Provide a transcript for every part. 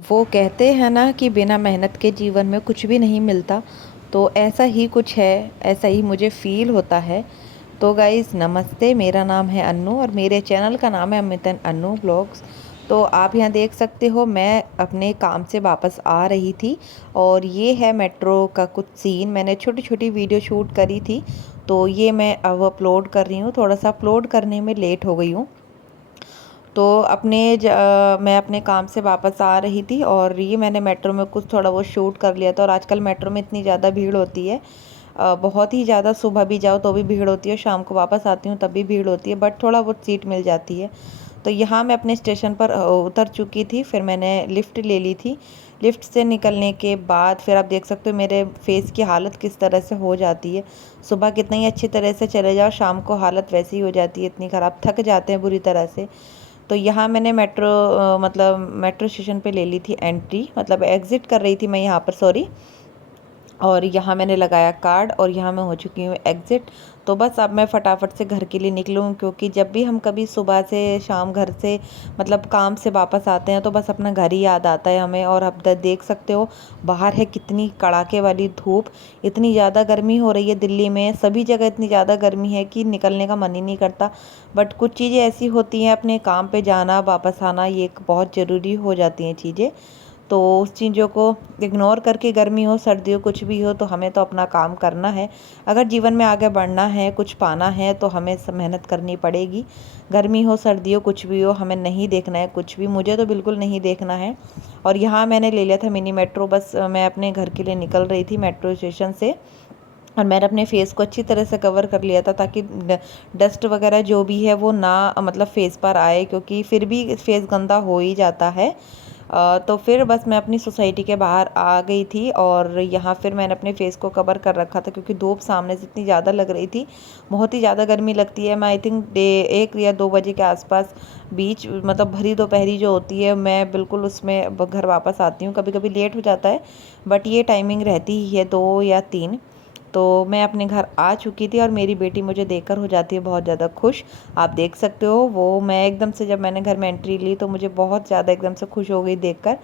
वो कहते हैं ना कि बिना मेहनत के जीवन में कुछ भी नहीं मिलता। तो ऐसा ही कुछ है, ऐसा ही मुझे फ़ील होता है। तो गाइज़ नमस्ते, मेरा नाम है अन्नू और मेरे चैनल का नाम है अमितन अन्नू ब्लॉग्स। तो आप यहाँ देख सकते हो, मैं अपने काम से वापस आ रही थी और ये है मेट्रो का कुछ सीन। मैंने छोटी छोटी वीडियो शूट करी थी, तो ये मैं अब अपलोड कर रही हूँ। थोड़ा सा अपलोड करने में लेट हो गई हूँ। तो मैं अपने काम से वापस आ रही थी और ये मैंने मेट्रो में कुछ थोड़ा बहुत शूट कर लिया था। और आजकल मेट्रो में इतनी ज़्यादा भीड़ होती है, बहुत ही ज़्यादा। सुबह भी जाओ तो भी भीड़ होती है, शाम को वापस आती हूँ तब भी भीड़ होती है, बट थोड़ा बहुत सीट मिल जाती है। तो यहाँ मैं अपने स्टेशन पर उतर चुकी थी, फिर मैंने लिफ्ट ले ली थी। लिफ्ट से निकलने के बाद फिर आप देख सकते हो मेरे फेस की हालत किस तरह से हो जाती है। सुबह कितना ही अच्छी तरह से चले जाओ, शाम को हालत वैसी ही हो जाती है, इतनी ख़राब, थक जाते हैं बुरी तरह से। तो यहाँ मैंने मतलब मेट्रो स्टेशन पे ले ली थी एंट्री, मतलब एग्ज़िट कर रही थी मैं यहाँ पर, सॉरी। और यहाँ मैंने लगाया कार्ड और यहाँ मैं हो चुकी हूँ एग्ज़िट। तो बस अब मैं फटाफट से घर के लिए निकलूँ, क्योंकि जब भी हम कभी सुबह से शाम घर से मतलब काम से वापस आते हैं तो बस अपना घर ही याद आता है हमें। और आप देख सकते हो बाहर है कितनी कड़ाके वाली धूप, इतनी ज़्यादा गर्मी हो रही है दिल्ली में। सभी जगह इतनी ज़्यादा गर्मी है कि निकलने का मन ही नहीं करता। बट कुछ चीज़ें ऐसी होती हैं, अपने काम पे जाना वापस आना, ये एक बहुत ज़रूरी हो जाती हैं चीज़ें। तो उस चीज़ों को इग्नोर करके, गर्मी हो सर्दी हो कुछ भी हो, तो हमें तो अपना काम करना है। अगर जीवन में आगे बढ़ना है, कुछ पाना है, तो हमें मेहनत करनी पड़ेगी। गर्मी हो सर्दी हो कुछ भी हो, हमें नहीं देखना है कुछ भी, मुझे तो बिल्कुल नहीं देखना है। और यहाँ मैंने ले लिया था मिनी मेट्रो, बस मैं अपने घर के लिए निकल रही थी मेट्रो स्टेशन से। और मैंने अपने फेस को अच्छी तरह से कवर कर लिया था, ताकि डस्ट वगैरह जो भी है वो ना मतलब फेस पर आए, क्योंकि फिर भी फेस गंदा हो ही जाता है। तो फिर बस मैं अपनी सोसाइटी के बाहर आ गई थी और यहाँ फिर मैंने अपने फेस को कवर कर रखा था, क्योंकि धूप सामने से इतनी ज़्यादा लग रही थी। बहुत ही ज़्यादा गर्मी लगती है। मैं आई थिंक 1 या 2 बजे के आसपास बीच, मतलब भरी दोपहरी जो होती है, मैं बिल्कुल उसमें घर वापस आती हूँ। कभी कभी लेट हो जाता है, बट ये टाइमिंग रहती ही है 2 या 3। तो मैं अपने घर आ चुकी थी और मेरी बेटी मुझे देखकर हो जाती है बहुत ज़्यादा खुश। आप देख सकते हो, वो मैं एकदम से, जब मैंने घर में एंट्री ली तो मुझे बहुत ज़्यादा एकदम से खुश हो गई देखकर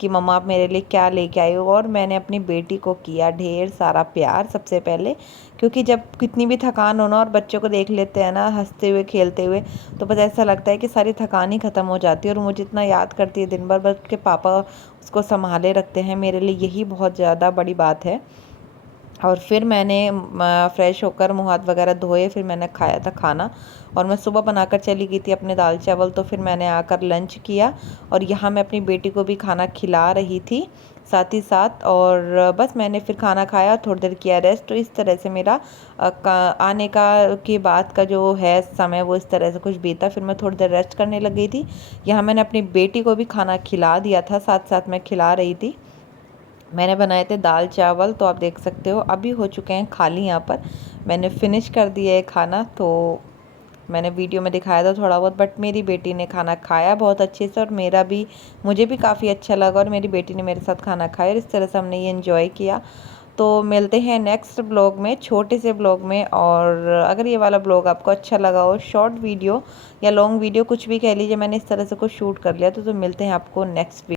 कि मम्मा आप मेरे लिए क्या लेके आई हो। और मैंने अपनी बेटी को किया ढेर सारा प्यार सबसे पहले, क्योंकि जब कितनी भी थकान हो ना और बच्चों को देख लेते हैं ना हंसते हुए खेलते हुए, तो बस ऐसा लगता है कि सारी थकान ही ख़त्म हो जाती है। और मुझे इतना याद करती है दिन भर, बस के पापा उसको संभाले रखते हैं, मेरे लिए यही बहुत ज़्यादा बड़ी बात है। और फिर मैंने फ्रेश होकर मुँह हाथ वगैरह धोए, फिर मैंने खाया था खाना। और मैं सुबह बनाकर चली गई थी अपने दाल चावल, तो फिर मैंने आकर लंच किया। और यहाँ मैं अपनी बेटी को भी खाना खिला रही थी साथ ही साथ। और बस मैंने फिर खाना खाया, थोड़ी देर किया रेस्ट। तो इस तरह से मेरा आने का के बाद का जो है समय, वो इस तरह से कुछ बीता। फिर मैं थोड़ी देर रेस्ट करने लग गई थी। यहाँ मैंने अपनी बेटी को भी खाना खिला दिया था, साथ साथ मैं खिला रही थी। मैंने बनाए थे दाल चावल, तो आप देख सकते हो अभी हो चुके हैं खाली। यहाँ पर मैंने फिनिश कर दिया है खाना। तो मैंने वीडियो में दिखाया था थोड़ा बहुत, बट मेरी बेटी ने खाना खाया बहुत अच्छे से, और मुझे भी काफ़ी अच्छा लगा, और मेरी बेटी ने मेरे साथ खाना खाया, और इस तरह से हमने ये इन्जॉय किया। तो मिलते हैं नेक्स्ट ब्लॉग में, छोटे से ब्लॉग में। और अगर ये वाला ब्लॉग आपको अच्छा लगा हो, शॉर्ट वीडियो या लॉन्ग वीडियो कुछ भी कह लीजिए, मैंने इस तरह से कुछ शूट कर लिया, तो मिलते हैं आपको नेक्स्ट वीडियो।